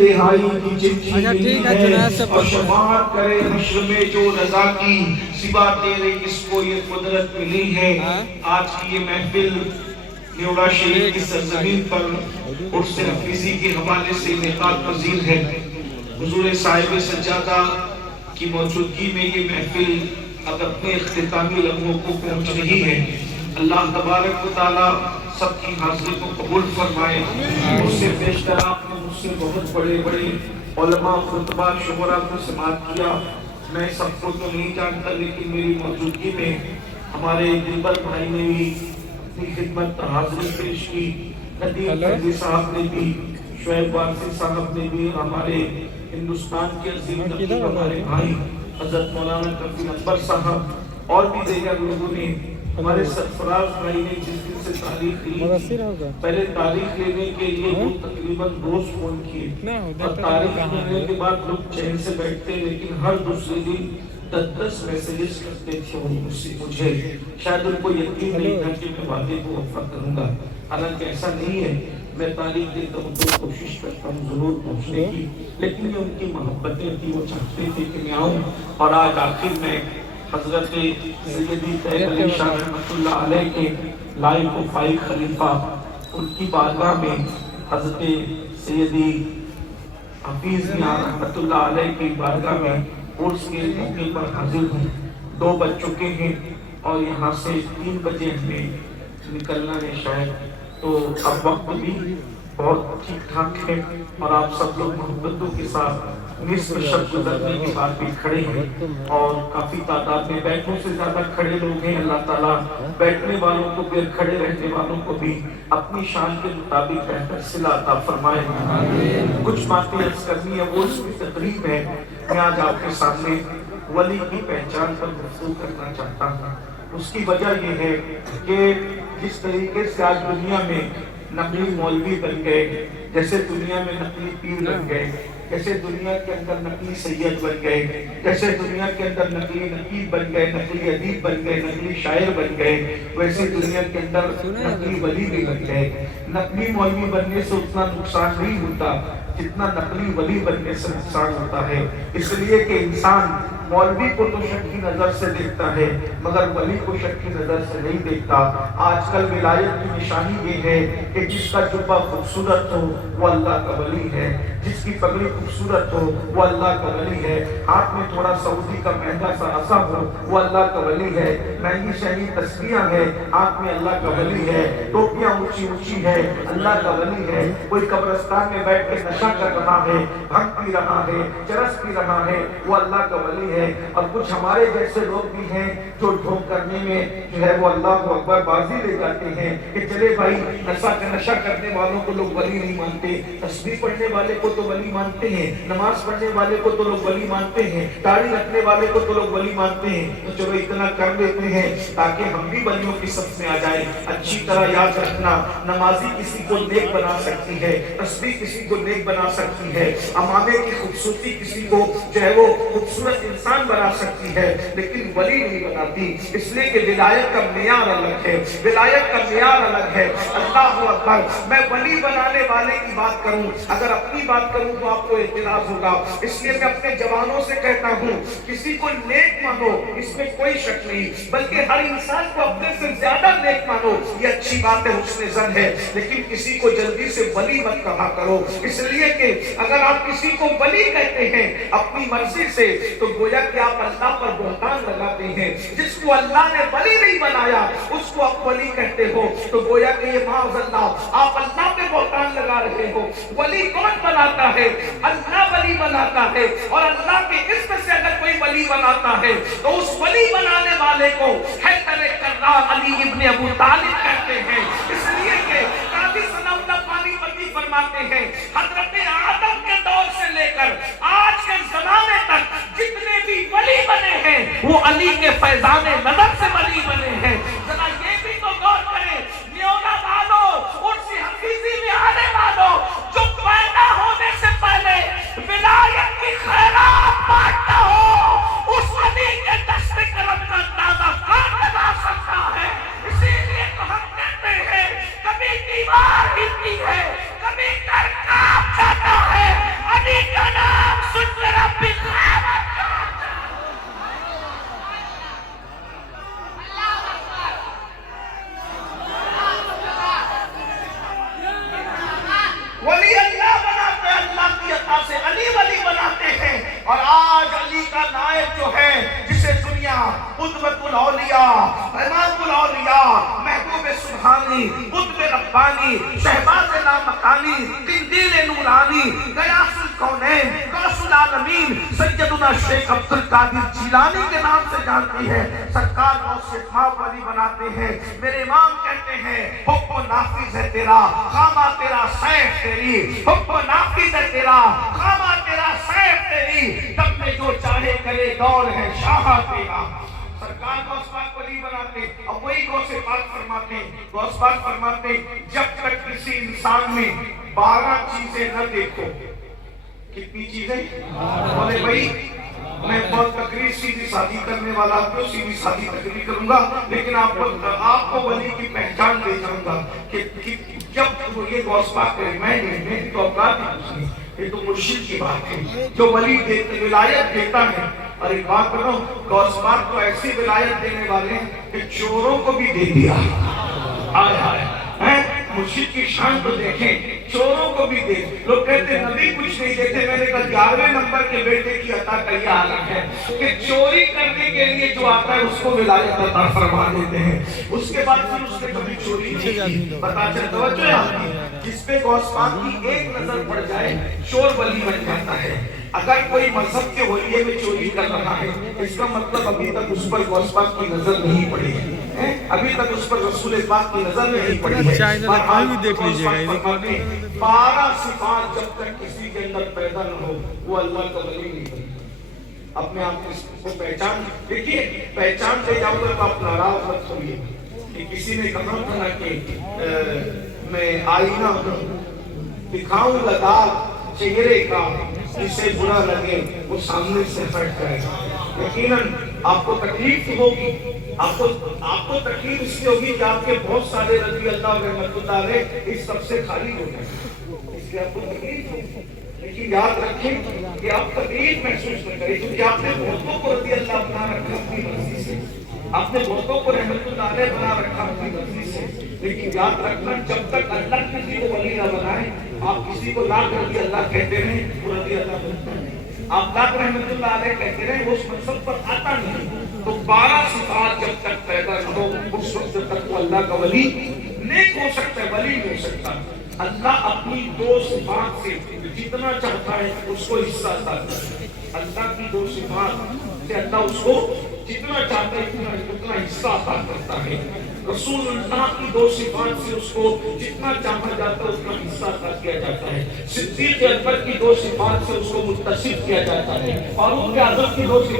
رہائی کی چٹھی ملی ہے اور شفاعت کرے حشر میں جو رضا کی سوا تیرے اس کو یہ قدرت ملی ہے۔ آج کی یہ محفل نیوڑا شریف کی سرزمین پر عرس حفیظی کے حوالے سے انعقاد پذیر ہے۔ حضور صاحب سجادہ کی موجودگی میں یہ محفل اب اپنے اختتامی لمحوں کو پہنچ رہی ہے۔ اللہ تبارک و تعالیٰ سب کی حاضری کو قبول فرمائے۔ اس سے بیشتر آپ نے مجھ سے بہت بڑے بڑے علماء خطبہ شعراء کو سماعت کیا، میں سب کو تو نہیں جانتا، لیکن میری موجودگی میں ہمارے دلبر بھائی نے بھی اپنی خدمت حاضری پیش کی، ندیم فیضی صاحب نے بھی، شعیب وارثی صاحب نے بھی، ہمارے ہندوستان کے عظیم نقیب ہمارے بھائی حضرت مولانا کفیل اکبر صاحب اور بھی دیگر لوگوں نے، ہمارے سرفراز بھائی نے جس دن سے تاریخ لی، پہلے تاریخ لینے کے لیے وہ تقریباً روز فون کیے اور تاریخ لینے کے بعد لوگ چین سے بیٹھتے، لیکن ہر دوسرے دن 10 میسیجز کرتے تھے ان سے مجھے، شاید ان کو یقین نہیں تھا کہ میں وعدے کو وفا کروں گا، حالانکہ ایسا نہیں ہے، میں تاریخ دیتا ہوں تو کوشش کرتا ہوں ضرور پہنچنے کی، لیکن یہ ان کی محبتیں تھی، وہ چاہتے تھے کہ میں آؤں، اور آج آخر میں حضرت سیدی طیب علی شاہ رحمۃ اللہ علیہ کے لائق و فائق خلیفہ ان کی بارگاہ میں حضرت سیدی حفیظ میاں رحمۃ اللہ علیہ کی بارگاہ میں عرس کے موقع پر حاضر ہوں۔ 2 بج چکے ہیں اور یہاں سے 3 بجے ہمیں نکلنا ہے شاید، تو اب وقت بھی بہت ٹھیک ٹھاک ہے اور آپ سب لوگ محبتوں کے ساتھ نصف شب گزرنے کے بعد بھی کھڑے ہیں اور کافی تعداد میں، بیٹھوں سے زیادہ کھڑے لوگ ہیں۔ اللہ تعالیٰ بیٹھنے والوں کو بھی، کھڑے رہنے والوں کو بھی اپنی شان کے مطابق بہتر صلہ عطا فرمائے۔ کچھ باتیں عرض کرنی ہے، وہ اس کی تقریب ہے۔ میں آج آپ کے سامنے ولی کی پہچان پر گفتگو کرنا چاہتا ہوں۔ اس کی وجہ یہ ہے کہ جس طریقے سے آج دنیا میں نقلی مولوی بن گئے، جیسے دنیا میں نقلی پیر بن گئے، جیسے دنیا کے اندر نقلی سید بن گئے، جیسے دنیا کے اندر نقلی نقیب بن گئے، نقلی ادیب بن گئے، نقلی شاعر بن گئے، ویسے دنیا کے اندر نقلی ولی بھی بن گئے۔ نقلی مولوی بننے سے اتنا نقصان نہیں ہوتا جتنا نقلی ولی بننے سے نقصان ہوتا ہے، اس لیے کہ انسان مولوی کو تو شک کی نظر سے دیکھتا ہے مگر ولی کو شک کی نظر سے نہیں دیکھتا۔ آج کل ولایت کی نشانی یہ ہے کہ جس کا جبہ خوبصورت ہو وہ اللہ کا ولی ہے، جس کی پگڑی خوبصورت ہو وہ اللہ کا ولی ہے، ہاتھ میں تھوڑا سعودی کا مہنگا سا عصا ہو وہ اللہ کا ولی ہے، مہنگی شہنی تسبیحاں ہے ہاتھ میں اللہ کا ولی ہے، ٹوپیاں اونچی اونچی ہے اللہ کا ولی ہے، کوئی قبرستان میں بیٹھ کے نشہ کر رہا ہے، بھنگ پی رہا ہے، چرس پی رہا ہے، وہ اللہ کا ولی ہے۔ اور کچھ ہمارے جیسے لوگ بھی ہیں جو ڈھونگ کرنے میں جو ہے وہ اللہ کو اکبر بازی لے جاتے ہیں کہ چلے بھائی نشہ کرنے والوں کو لوگ ولی نہیں مانتے، تسبیح پڑھنے والے کو تو ولی مانتے ہیں، نماز پڑھنے والے کو تو لوگ ولی مانتے ہیں، داڑھی رکھنے والے کو تو لوگ ولی مانتے ہیں، تو چلو اتنا کر لیتے ہیں تاکہ ہم بھی ولیوں کی صف میں آ جائیں۔ اچھی طرح یاد رکھنا، نمازی کسی کو نیک بنا سکتی ہے، تسبیح کسی کو نیک بنا سکتی ہے، امامے کی خوبصورتی کسی کو جو ہے وہ خوبصورت انسان بنا سکتی ہے، لیکن ولی نہیں بناتی، اس لیے کہ ولایت کا معیار الگ ہے، ولایت کا معیار الگ ہے۔ اللہ اکبر، میں ولی بنانے والے کی بات کروں، اگر اپنی بات کروں تو آپ کو اعتراض ہوگا، اس لیے میں اپنے جوانوں سے کہتا ہوں کسی کو نیک مانو، اس میں کوئی شک نہیں، بلکہ ہر انسان کو اپنے سے زیادہ نیک مانو، یہ اچھی بات ہے، حسن ظن ہے، لیکن کسی کو جلدی سے ولی مت کہا کرو، اس لیے کہ اگر آپ کسی کو ولی کہتے ہیں اپنی مرضی سے تو گویا کہ آپ اللہ پر بہتان لگاتے ہیں، جس کو اللہ نے ولی نہیں بنایا اس کو آپ ولی کہتے ہو تو گویا کہ یہ معاذ اللہ آپ اللہ پہ بہتان لگا رہے ہو۔ ولی کون بناتا ہے؟ اللہ ولی بناتا ہے، اور اللہ کے اسم سے اگر کوئی ولی بناتا ہے تو اس ولی بنانے والے کو حیدر کرار علی ابن ابو طالب کہتے ہیں، اس لیے کہ قاضی ثناء اللہ پانی پتی فرماتے ہیں حضرت آدم کے دور سے لے کر آج کے زمانے تک جتنے بھی ولی بنے ہیں وہ علی کے فیضان نظر سے ولی بنے ہیں۔ ذرا یہ بھی تو غور کریں، نیونا والوں، عرس حفیظی میں آنے والوں، جو پیدا ہونے سے پہلے ولایت کی خیرات بانٹتا ہو، اس علی کے دست کرم کا اندازہ کون لگا سکتا ہے؟ اسی لیے تو ہم کہتے ہیں کبھی دیوار ہلتی ہے، کبھی گھر کانپ جاتا ہے، ثانی غیاث الکونین غوث العالمین سیدنا شیخ عبد القادر جیلانی کے نام سے جانتی ہے. سرکار غوث اقمام ولی بناتے ہیں. میرے امام کہتے ہیں حکم نافذ ہے تیرا خامہ تیرا سیف تیری، حکم نافذ ہے تیرا خامہ تیرا سیف تیری، تب میں جو چاہے کرے دور ہے شاہ تیرا. سرکار غوث پاک ولی بناتے. اب وہی غوث پاک فرماتے ہیں، غوث پاک فرماتے ہیں جب تک کسی انسان میں 12 چیزیں نہ دیکھو. کتنی چیزیں؟ بولے بھائی میں بہت تقریر سیدھی سادھی کرنے والا ہوں، سیدھی سادھی تقریر کروں گا، لیکن آپ کو ولی کی پہچان دے جاؤں گا کہ جب وہ یہ غوث پاک کرے. میں تو اوقات نہیں، یہ تو مرشد کی بات ہے جو ولی ولایت دیتا ہے. اور ایک بات کرو، غوث پاک تو ایسی ولایت دینے والے ہیں کہ چوروں کو بھی دے دیا. آئے آئے مرشد کی شان تو دیکھیں، چوروں کو بھی دے. لوگ کہتے ہیں نبی کچھ نہیں دیتے. میں نے کہا 11ویں نمبر کے بیٹے کی عطا کا یہ حالت ہے کہ چوری کرنے کے لیے جو آتا ہے اس کو ولایت عطا فرما دیتے ہیں. اس کے بعد پھر اس نے کبھی چوری نہیں کی. پتا چل توجہ آتی ہے، جس پہ غوث پاک کی ایک نظر پڑ جائے چور ولی بن جاتا ہے. اگر کوئی مذہب کے ہولیے میں چوری کر رہا ہے اس کا مطلب ابھی تک اس پر غوث پاک کی نظر نہیں پڑی ہے، ابھی تک اس پر رسول پاک کی نظر نہیں پڑی ہے. دیکھ لیجیے گا 12 صفات جب تک کسی کے اندر پیدا نہ ہو وہ اللہ کا ولی نہیں بنتا. اپنے آپ کو پہچان دیکھیے، پہچان سے جاؤ تو آپ ناراض مت ہوئیے کہ کسی نے کہا تھا کہ میں آئینہ دکھاؤں لگا چہرے کا، جسے برا لگے وہ سامنے سے ہٹ جائے. یقیناً آپ کو تکلیف ہوگی. آپ کو تکلیف اس لیے ہوگی کہ آپ کے بہت سارے رضی اللہ رحمۃ اللہ علیہ اس سب سے خالی ہو گئے، اس لیے آپ کو تکلیف ہوگی. لیکن یاد رکھیں کہ آپ تکلیف محسوس نہ کریں، کیونکہ آپ نے بہتوں کو رضی اللہ بنا رکھا اپنی مرضی سے، آپ نے بہتوں کو رحمت اللہ علیہ بنا رکھا اپنی مرضی سے. لیکن یاد رکھنا جب تک اللہ کسی کو ولی نہ بنائے، آپ کسی کو لاکھ رضی اللہ کہتے رہیں وہ رضی اللہ بنتا نہیں. آپ لاکھ رحمت اللہ علیہ کہتے رہیں وہ اس منصب پر آتا نہیں. تو 12 صفات جب تک پیدا نہ ہو اس وقت تک وہ اللہ کا ولی نیک ہو سکتا ہے، ولی نہیں ہو سکتا. اللہ اپنی 2 صفات سے جتنا چاہتا ہے اس کو حصہ عطا کرتا ہے. اللہ کی 2 صفات سے اللہ اس کو جتنا چاہتا ہے اتنا حصہ عطا کرتا ہے. رسول اللہ کی 2 صفات سے اس کو جتنا چاہا جاتا ہے اتنا حصہ عطا کیا جاتا ہے. صدیق اکبر کی 2 صفات سے اس کو متصف کیا جاتا ہے. فاروق اعظم کی 2 صفات